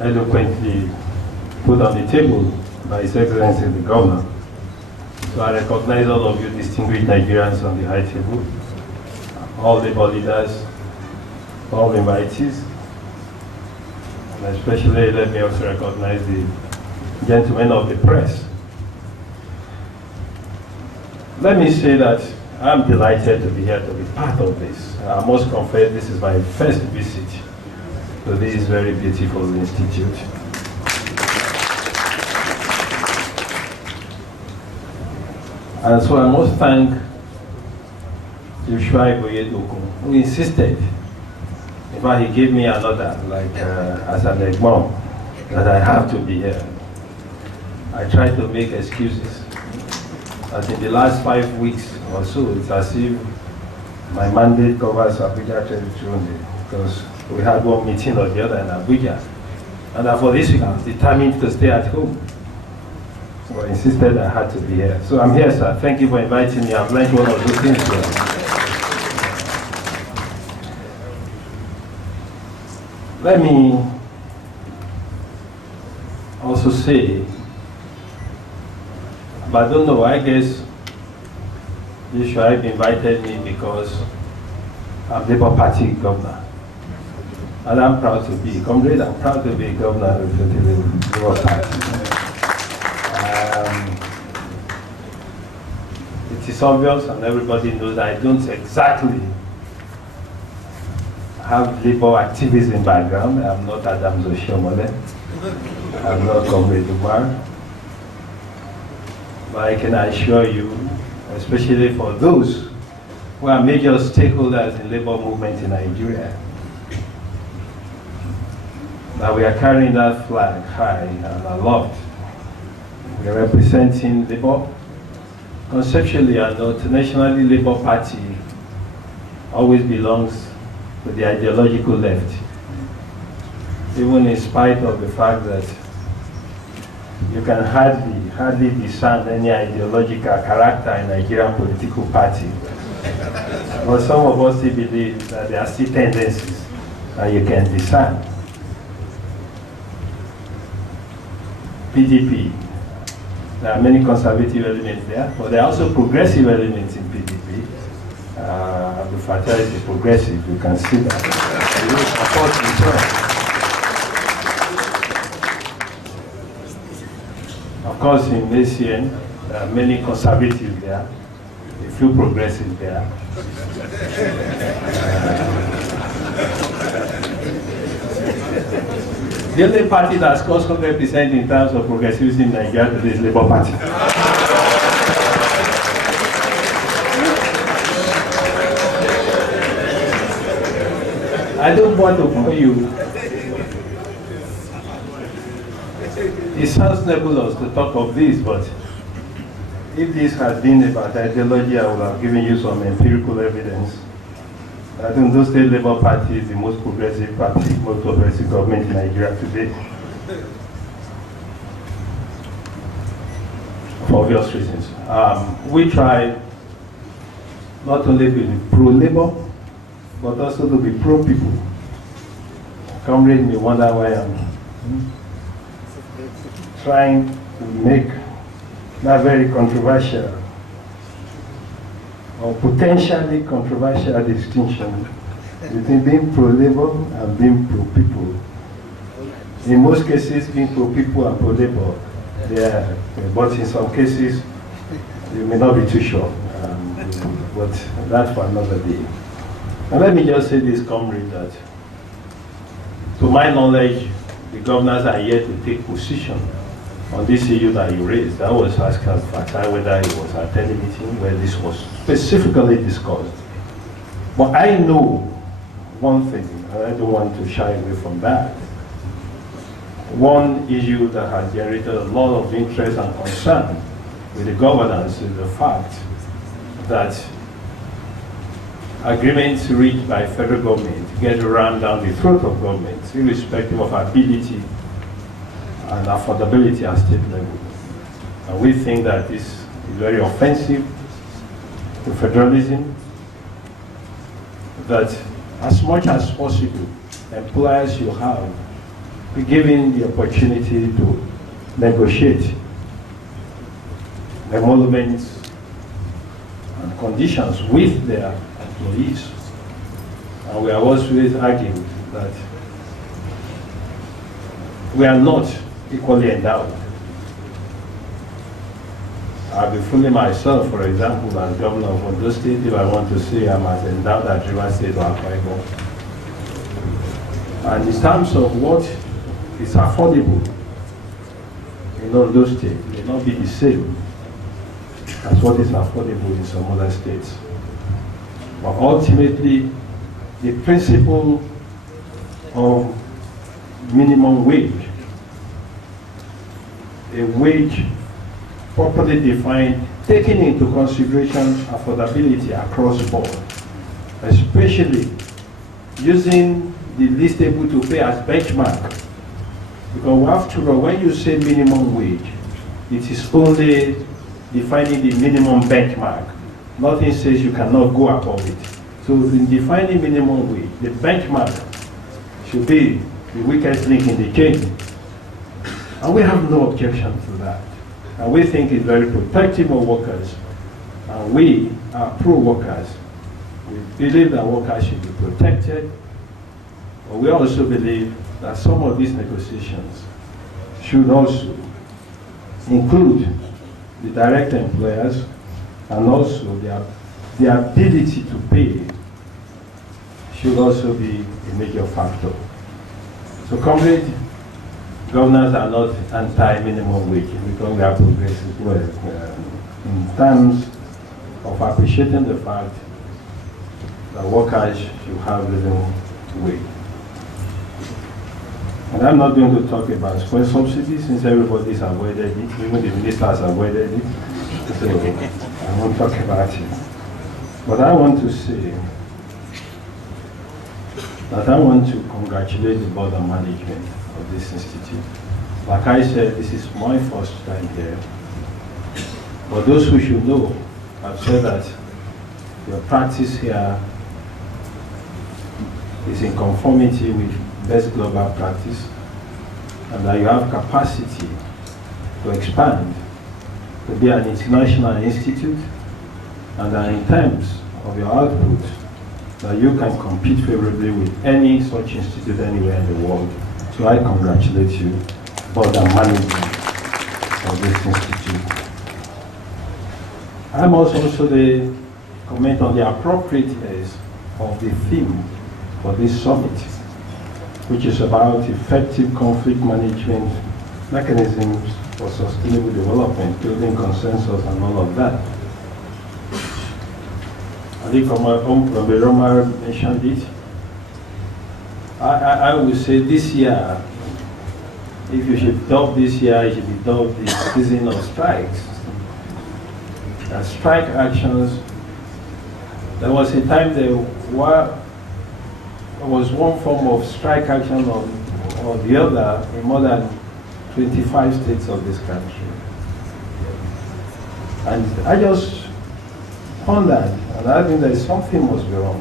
eloquently put on the table by His Excellency the Governor. So I recognize all of you distinguished Nigerians on the high table, all labor leaders, all invitees, and especially let me also recognize the gentlemen of the press. Let me say that I'm delighted to be here to be part of this. I must confess this is my first visit to this very beautiful institute. And so I must thank Joshua Iboyedokun, who insisted. In fact, he gave me another, like as an exam, that I have to be here. I tried to make excuses. But in the last 5 weeks or so, it's as if my mandate covers Abuja territory only, because we had one meeting or the other in Abuja. And for this week, I was determined to stay at home. So I insisted I had to be here. So I'm here, sir. Thank you for inviting me. I've learned one of those things here. Let me also say, but I don't know, I guess Joshua invited me because I'm Labour Party governor. And I'm proud to be, comrade, I'm proud to be governor of the Labour Party. It is obvious and everybody knows that I don't exactly have labor activism background. I'm not Adam Zoshomole. I'm not Comrade Umar. But I can assure you, especially for those who are major stakeholders in labor movement in Nigeria, that we are carrying that flag high and aloft. We are representing labor. Conceptually, and internationally, Labour Party always belongs to the ideological left, even in spite of the fact that you can hardly discern any ideological character in Nigerian political party. But some of us still believe that there are still tendencies that you can discern. PDP. There are many conservative elements there, but there are also progressive elements in PDP. The Fatah is progressive, you can see that. Of course, in ACN, there are many conservatives there, a few progressives there. The only party that scores 100% in terms of progressivism in Nigeria today is Labour Party. I don't want to bore you. It sounds nebulous to talk of this, but if this had been about ideology, I would have given you some empirical evidence. I think the State Labour Party is the most progressive party, most progressive government in Nigeria today. For obvious reasons. We try not only to be pro-labor, but also to be pro-people. Comrade may wonder why I'm trying to make that very controversial or potentially controversial distinction between being pro-labor and being pro-people. In most cases, being pro-people and pro-labor, but in some cases, you may not be too sure. But that's for another day. And let me just say this, comrade, that to my knowledge, the governors are yet to take position on this issue that you raised. I was asked Fatah whether it was at any meeting where this was specifically discussed. But I know one thing, and I don't want to shy away from that. One issue that has generated a lot of interest and concern with the governance is the fact that agreements reached by federal government get rammed down the throat of governments, irrespective of ability and affordability at state level. And we think that this is very offensive to federalism, that as much as possible, employers should have be given the opportunity to negotiate emoluments and conditions with their employees. And we have always argued that we are not equally endowed. I'll be fooling myself, for example, as governor of Ondo State, if I want to say I'm as endowed as Rivers State or Akwa Ibom. And in terms of what is affordable in Ondo State, it may not be the same as what is affordable in some other states. But ultimately, the principle of minimum wage, a wage properly defined, taking into consideration affordability across the board, especially using the least able to pay as benchmark. Because after all, when you say minimum wage, it is only defining the minimum benchmark. Nothing says you cannot go above it. So in defining minimum wage, the benchmark should be the weakest link in the chain. And we have no objection to that. And we think it's very protective of workers. And we are pro-workers. We believe that workers should be protected. But we also believe that some of these negotiations should also include the direct employers and also the ability to pay should also be a major factor. So comrade, governors are not anti-minimum wage because we are progressive in terms of appreciating the fact that workers should have living wage. And I'm not going to talk about fuel subsidies since everybody's avoided it, even the ministers avoided it. So I won't talk about it. But I want to say that I want to congratulate the board of management of this institute. Like I said, this is my first time here. But those who should know, I've said that your practice here is in conformity with best global practice, and that you have capacity to expand, to be an international institute, and that in terms of your output, that you can compete favorably with any such institute anywhere in the world. So I congratulate you for the management of this institute. I must also comment on the appropriateness of the theme for this summit, which is about effective conflict management mechanisms for sustainable development, building consensus and all of that. I think Roma mentioned it. I would say this year, if you should dub this year, it should be dubbed the season of strikes. Strike actions, there was a time there was one form of strike action or the other in more than 25 states of this country. And I just pondered, and I think that something must be wrong.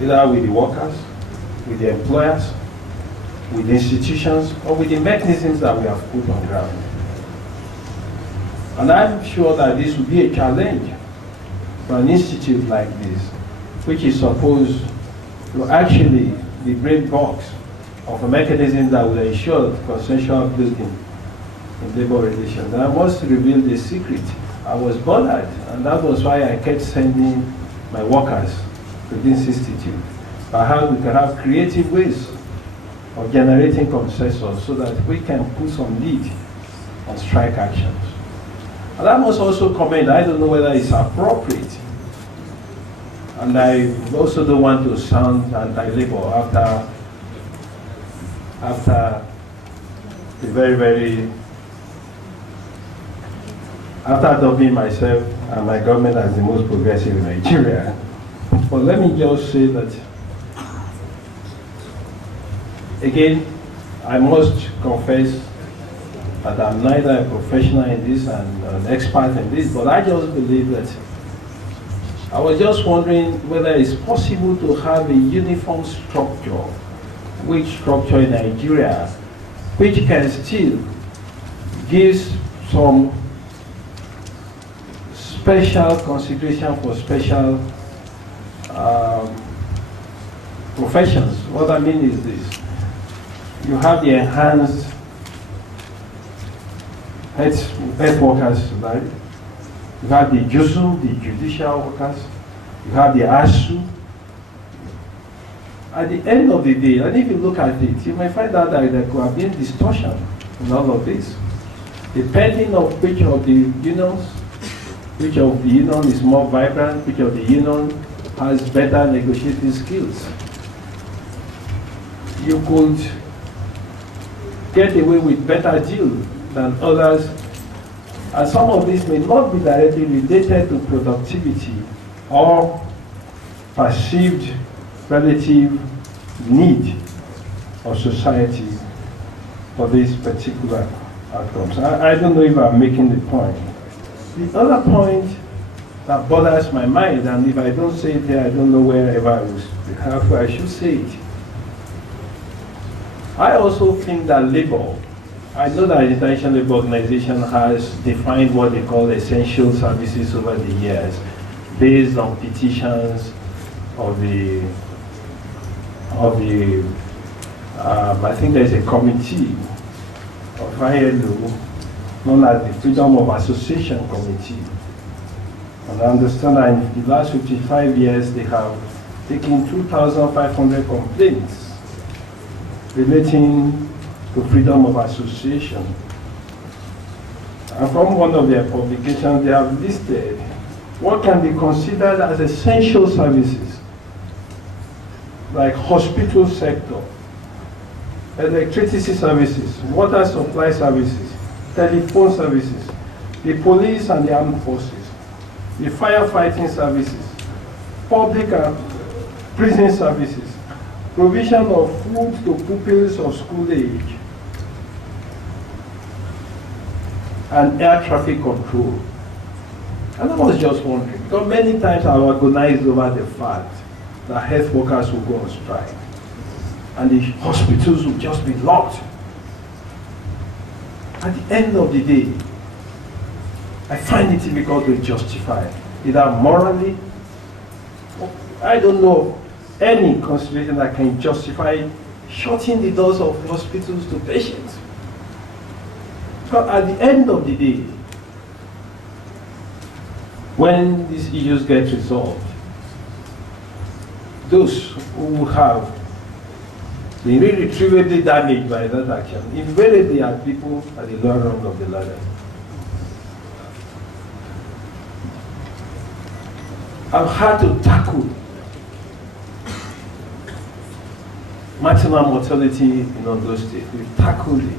Either with the workers, with the employers, with the institutions, or with the mechanisms that we have put on ground. And I'm sure that this will be a challenge for an institute like this, which is supposed to actually be great box of a mechanism that will ensure consensual building in labor relations. And I must reveal the secret. I was bothered, and that was why I kept sending my workers to this institute. But how we can have creative ways of generating consensus so that we can put some lead on strike actions. And I must also comment, I don't know whether it's appropriate, and I also don't want to sound anti-labor after dubbing myself and my government as the most progressive in Nigeria. But let me just say that, again, I must confess that I'm neither a professional in this and an expert in this, but I just believe that I was just wondering whether it's possible to have a uniform structure wage structure in Nigeria, which can still give some special consideration for special professions. What I mean is this. You have the enhanced health workers, right? You have the JUSU, the judicial workers. You have the ASU. At the end of the day, and if you look at it, you may find out that there could have been distortion in all of this. Depending on which of the unions, which of the union is more vibrant, which of the union has better negotiating skills. You could get away with better deal than others, and some of this may not be directly related to productivity or perceived relative need of society for these particular outcomes. I don't know if I'm making the point. The other point that bothers my mind, and if I don't say it here, I don't know wherever how I should say it. I also think that labor, I know that the International Labour Organization has defined what they call essential services over the years, based on petitions of the I think there's a committee of ILO known as the Freedom of Association Committee. And I understand that in the last 55 years they have taken 2,500 complaints relating to freedom of association. And from one of their publications, they have listed what can be considered as essential services, like hospital sector, electricity services, water supply services, telephone services, the police and the armed forces, the firefighting services, public and prison services, provision of food to pupils of school age, and air traffic control. And I was just wondering, because many times I agonized over the fact that health workers will go on strike, and the hospitals will just be locked. At the end of the day, I find it difficult to justify, either morally, I don't know any consideration that can justify shutting the doors of hospitals to patients. But at the end of the day, when these issues get resolved, those who have been irretrievably damaged by that action invariably are people at the lower rung of the ladder. I've had to tackle maximum mortality in Ondo State. We've tackled it.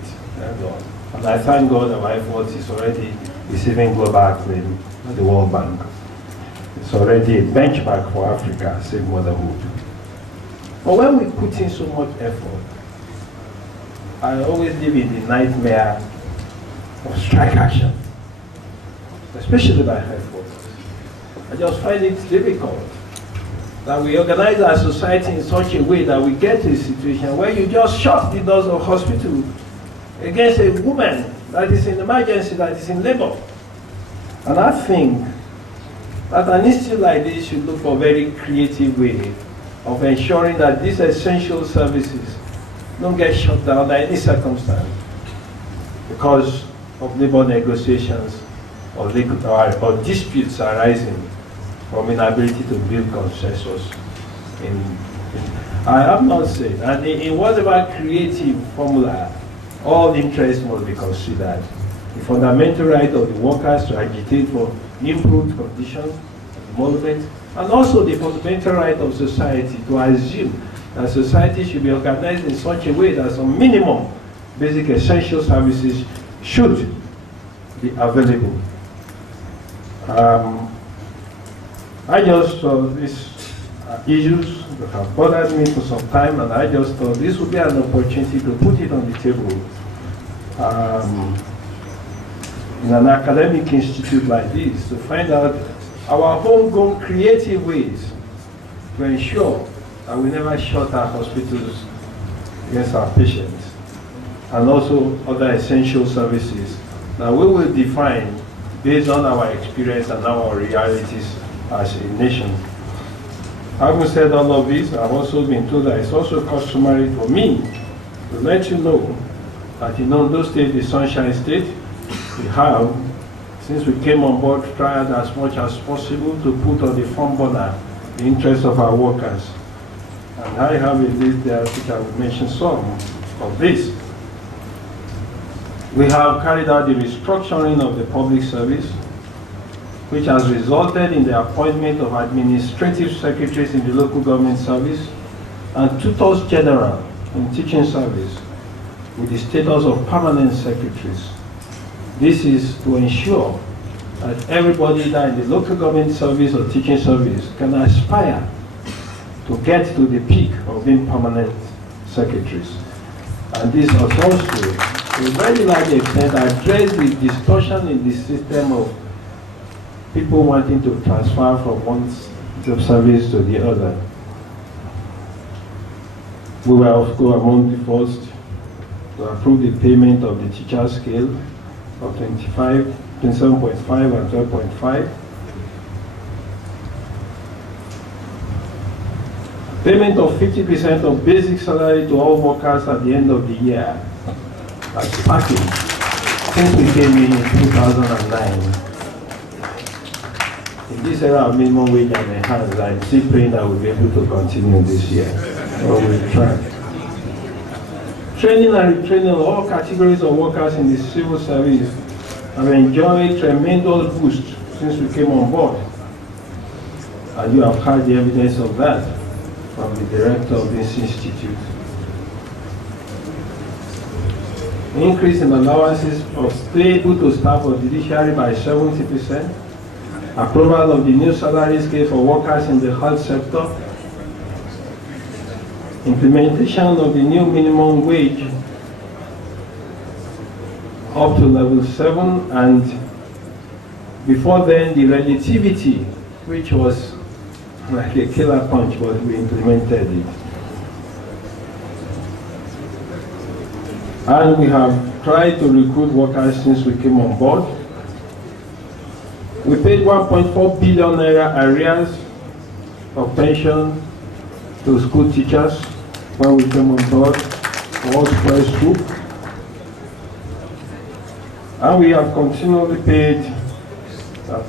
And I thank God that my effort is already receiving global acclaim at the World Bank. It's already a benchmark for Africa, safe motherhood. But when we put in so much effort, I always live in the nightmare of strike action, especially by health workers. I just find it difficult that we organize our society in such a way that we get to a situation where you just shut the doors of hospital against a woman that is in emergency, that is in labor. And I think that an institute like this should look for a very creative way of ensuring that these essential services don't get shut down under any circumstance because of labor negotiations or disputes arising from inability to build consensus. I have not said, and in whatever creative formula, all interests must be considered. The fundamental right of the workers to agitate for improved conditions of the movement, and also the fundamental right of society to assume that society should be organized in such a way that some minimum basic essential services should be available. I just saw these issues that have bothered me for some time, and I just thought this would be an opportunity to put it on the table in an academic institute like this, to find out our homegrown creative ways to ensure that we never shut our hospitals against our patients, and also other essential services that we will define based on our experience and our realities as a nation. Having said all of this, I've also been told that it's also customary for me to let you know that in Ondo State, the Sunshine State, we have, since we came on board, tried as much as possible to put on the front burner the interests of our workers. And I have a list there which I will mention some of this. We have carried out the restructuring of the public service, which has resulted in the appointment of administrative secretaries in the local government service and tutors general in teaching service with the status of permanent secretaries. This is to ensure that everybody that in the local government service or teaching service can aspire to get to the peak of being permanent secretaries. And this has also, to a very large extent, addressed the distortion in the system of people wanting to transfer from one job service to the other. We were, of course, among the first to approve the payment of the teacher scale of 27.5 and 12.5. Payment of 50% of basic salary to all workers at the end of the year. That's package since we came in 2009. In this era of minimum wage and enhanced, I'm still praying that we'll be able to continue this year. So we'll try. Training and retraining of all categories of workers in the civil service have enjoyed tremendous boost since we came on board. And you have heard the evidence of that from the director of this institute. Increase in allowances payable to staff of judiciary by 70%. Approval of the new salary scale for workers in the health sector. Implementation of the new minimum wage up to level 7, and before then the relativity, which was like a killer punch, but we implemented it. And we have tried to recruit workers since we came on board. We paid 1.4 billion naira arrears of pension to school teachers when we came on board for all square school. And we have continually paid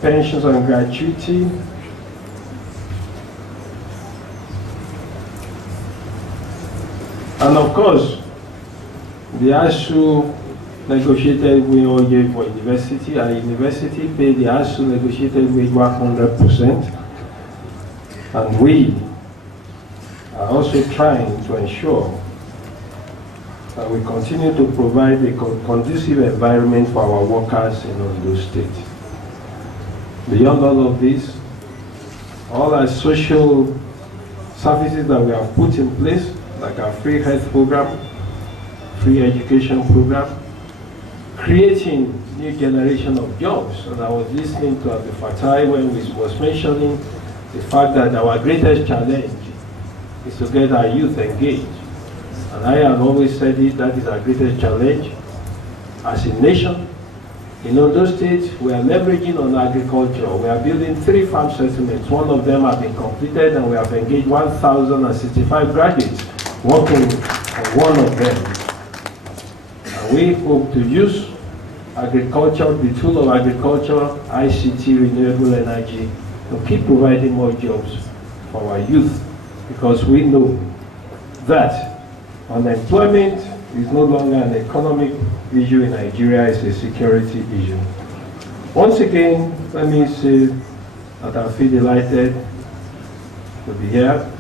pensions and gratuity. And of course, the ASU negotiated wage for university, and university paid the ASU negotiated wage 100%. And we are also trying to ensure that we continue to provide a conducive environment for our workers in Ondo State. Beyond all of this, all our social services that we have put in place, like our free health program, free education program, creating new generation of jobs. And I was listening to Abdul Fatai when he was mentioning the fact that our greatest challenge is to get our youth engaged. And I have always said it, that is our greatest challenge. As a nation, in Ondo State, we are leveraging on agriculture. We are building 3 farm settlements. One of them has been completed, and we have engaged 1,065 graduates working on one of them. And we hope to use agriculture, the tool of agriculture, ICT, renewable energy, to keep providing more jobs for our youth, because we know that unemployment is no longer an economic issue in Nigeria, it's a security issue. Once again, let me say that I feel delighted to be here.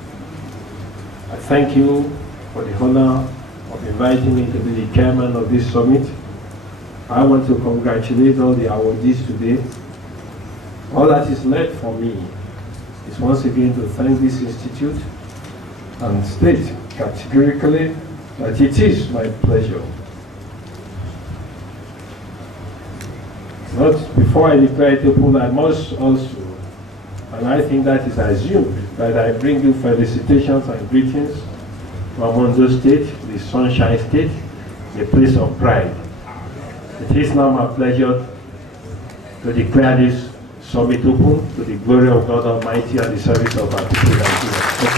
I thank you for the honor of inviting me to be the chairman of this summit. I want to congratulate all the awardees today. All that is left for me is once again to thank this institute and state categorically that it is my pleasure. But before I declare it open, I must also, and I think that is assumed, that I bring you felicitations and greetings from Ondo State, the Sunshine State, the place of pride. It is now my pleasure to declare this summit open to the glory of God Almighty and the service of our people.